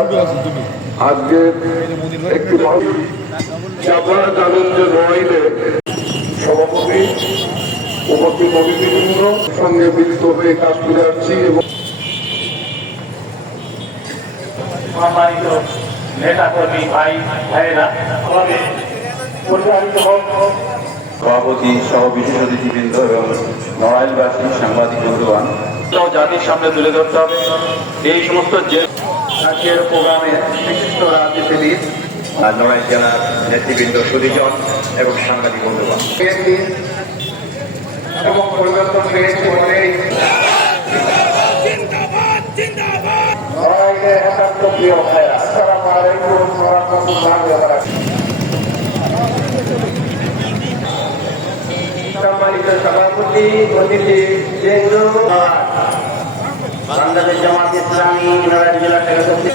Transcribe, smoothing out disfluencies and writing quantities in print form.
আজকে একটি আপনারা জানেন যে নড়াইলে সভাপতি উপস্থিত অতিথিবৃন্দ সঙ্গে মিলিত হয়ে কাজ করে আসছি এবং সম্মানিত নেতা কর্মী ভাই ভাইয়েরা পরিচালিত সভাপতি সহ বিশেষ অতিথিবৃন্দ এবং নড়াইলবাসী সাংবাদিক বন্ধুগণ জাতির সামনে তুলে ধরতে হবে এই সমস্ত আজকের প্রোগ্রামে বিশিষ্ট রাজনীতিবিদ নড়াইল জেলার নেতৃবৃন্দ সুদীজন এবং সাংবাদিক বন্ধুগণ এবং পরিবর্তন পেয়েছে নড়াইলে একান্ত প্রিয় ভাইয়া আসসালামু আলাইকুম ওয়া রাহমাতুল্লাহি ওয়া বারাকাতুহু। সম্মানিত সভাপতি অতিথি বাংলাদেশ জামাত ইসলামী নড়াইল জেলা থেকে